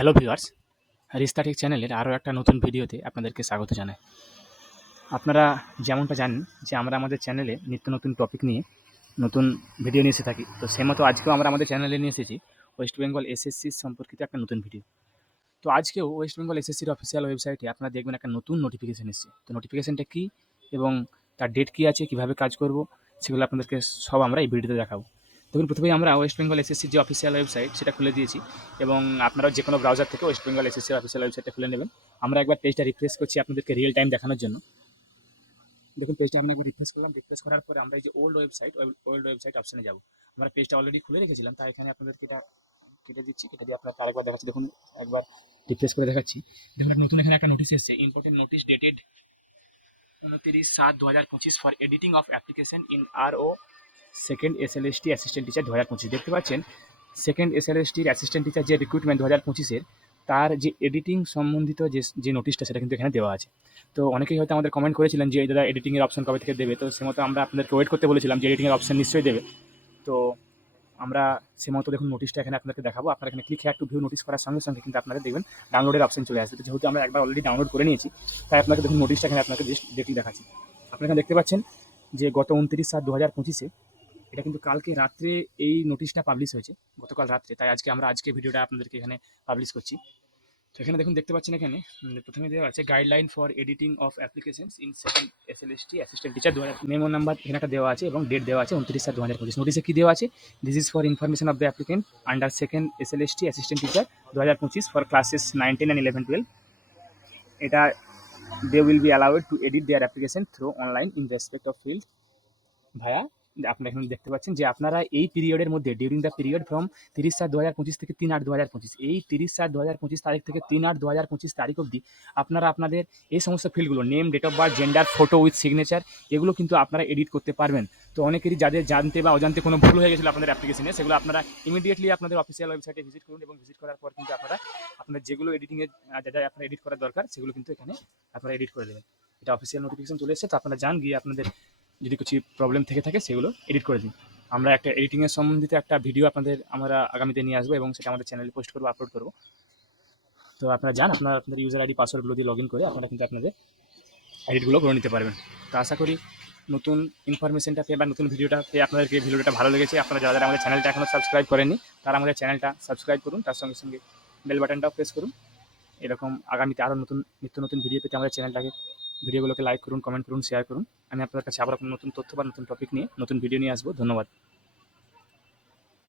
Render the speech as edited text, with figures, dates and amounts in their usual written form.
Hello viewers, রিস্তা take চ্যানেলের আরও একটা নতুন ভিডিওতে আপনাদেরকে স্বাগত জানাই। আপনারা যেমনটা জানেন যে আমরা আমাদের চ্যানেলে নিত্য নতুন টপিক নিয়ে নতুন ভিডিও নিয়ে এসে থাকি। তো সেই মতো আজকেও আমরা আমাদের চ্যানেলে নিয়ে এসেছি ওয়েস্ট বেঙ্গল এসএসসি সম্পর্কিত একটা নতুন ভিডিও। তো আজকেও ওয়েস্ট বেঙ্গল এসএসসির অফিসিয়াল ওয়েবসাইটে আপনারা দেখবেন একটা নতুন নোটিফিকেশন এসেছে। তো নোটিফিকেশনটা কী এবং তার ডেট কী আছে, কীভাবে কাজ করব, সেগুলো আপনাদেরকে সব আমরা এই ভিডিওতে দেখাবো। দেখুন, প্রথমেই আমরা ওয়েস্ট বেঙ্গল এসএসসির যে অফিসিয়াল ওয়েবসাইট সেটা খুলে দিয়েছি এবং আপনারাও যে কোনো ব্রাউজার থেকে ওয়েস্ট বেঙ্গল এসএসসির অফিসিয়াল ওয়েবসাইটটা খুলে নেবেন। আমরা একবার পেজটা রিফ্রেশ করছি আপনাদেরকে রিয়েল টাইম দেখানোর জন্য। দেখুন, পেজটা আমি একবার রিফ্রেশ করলাম। রিফ্রেশ করার পরে আমরা এই যে ওল্ড ওয়েবসাইট অপশনে যাব। আমরা পেজটা অলরেডি খুলে রেখেছিলাম, তাই এখানে আপনাদেরকে এটা কেটে দিচ্ছি। কেটে দিয়ে আপনার আরেকবার দেখাচ্ছি। দেখুন, একবার রিফ্রেশ করে দেখাচ্ছি। দেখুন, নতুন এখানে একটা নোটিশ এসেছে, important notice dated 29/7/2025 for editing of application in আরও সেকেন্ড এসএলএসটি অ্যাসিস্ট্যান্ট টিচার 2025। দেখতে পাচ্ছেন, সেকেন্ড এসএলএসটির অ্যাসিস্ট্যান্ট টিচার যে রিক্রুটমেন্ট 2025-এর, তার যে এডিটিং সম্বন্ধিত যে নোটিশটা সেটা কিন্তু এখানে দেওয়া আছে। তো অনেকেই হয়তো আমাদের কমেন্ট করেছিলেন যে দাদা এডিটিংয়ের অপশন কবে থেকে দেবে। তো সে মতো আমরা আপনাদেরকে ওয়েট করতে বলেছিলাম যে এডিটিংয়ের অপশন নিশ্চয়ই দেবে। তো আমরা সে মতো দেখুন নোটিশটা এখানে আপনাদেরকে দেখাবো। আপনারা এখানে click here two view notice করার সঙ্গে সঙ্গে কিন্তু আপনারা দেখবেন ডাউনলোডের অপশন চলে আসবে। তো যেহেতু আমরা একবার অলরেডি ডাউনলোড করে নিয়েছি, তাই আপনাকে দেখুন নোটিশটা এখানে আপনাকে জাস্ট ডেটলি দেখাচ্ছি। আপনারা এখানে দেখতে পাচ্ছেন যে গত 29/7/2025-এ, এটা কিন্তু কালকে রাত্রে এই নোটিশটা পাবলিশ হয়েছে, গতকাল রাত্রে। তাই আজকে ভিডিওটা আপনাদেরকে এখানে পাবলিশ করছি। তো এখানে দেখুন, দেখতে পাচ্ছেন এখানে প্রথমে দেওয়া আছে guideline for editing of applications in second SLST assistant teacher 2000, memo number এখানে একটা দেওয়া আছে এবং ডেট দেওয়া আছে 29/7/2025। নোটিশে কী দেওয়া আছে? This is for information of the applicant under second SLST assistant teacher 2025 for classes 9, 10 and 11, 12। এটা they will be allowed to edit their application through online in respect of field ভায়া। আপনারা এখানে দেখতে পাচ্ছেন যে আপনারা এই পিরিয়ডের মধ্যে, ডিউরিং দ্য পিরিয়ড ফ্রম 30/7/2025 থেকে 3/8/2025, এই 30/7/2025 তারিখ থেকে 3/8/2025 তারিখ অবধি আপনারা আপনাদের এই সমস্ত ফিল্ডগুলো, name, date of birth, gender, photo with signature, এগুলো কিন্তু আপনারা এডিট করতে পারবেন। তো অনেকেরই যাদের জানতে বা অজান্তে কোনো ভুল হয়ে গেছিলো আপনাদের অ্যাপ্লিকেশনে, সেগুলো আপনারা ইমিডিয়েটলি আপনাদের অফিসিয়াল ওয়েবসাইটে ভিজিট করুন এবং ভিজিট করার পর কিন্তু আপনারা আপনাদের যেগুলো এডিটিংয়ের যা যা আপনার এডিট করার দরকার সেগুলো কিন্তু এখানে আপনারা এডিট করে দেবেন। এটা অফিসিয়াল নোটিফিকেশন চলে এসেছে। তো আপনারা যান, গিয়ে আপনাদের যদি কিছু প্রবলেম থেকে থাকে সেগুলো এডিট করে দিন। আমরা একটা এডিটিংয়ের সম্বন্ধিত একটা ভিডিও আমরা আগামীতে নিয়ে আসবো এবং সেটা আমাদের চ্যানেলে পোস্ট করবো, আপলোড করবো। তো আপনারা যান, আপনাদের ইউজার আইডি পাসওয়ার্ডগুলো দিয়ে লগ ইন করে আপনারা কিন্তু আপনাদের এডিটগুলো করে নিতে পারবেন। তো আশা করি নতুন ইনফরমেশনটা পেয়ে বা নতুন ভিডিওটা পেয়ে আপনাদেরকে ভিডিওটা ভালো লেগেছে। আপনারা যারা আমাদের চ্যানেলটা এখনও সাবস্ক্রাইব করেননি, তারা আমাদের চ্যানেলটা সাবস্ক্রাইব করুন, তার সঙ্গে সঙ্গে বেল বাটনটাও প্রেস করুন। এরকম আগামীতে আরও নিত্য নতুন ভিডিও পেতে আমাদের ভিডিওগুলোকে লাইক করুন, কমেন্ট করুন, শেয়ার করুন। আমি আপনাদের কাছে আবার নতুন তথ্য বা নতুন টপিক নিয়ে নতুন ভিডিও নিয়ে আসবো। ধন্যবাদ।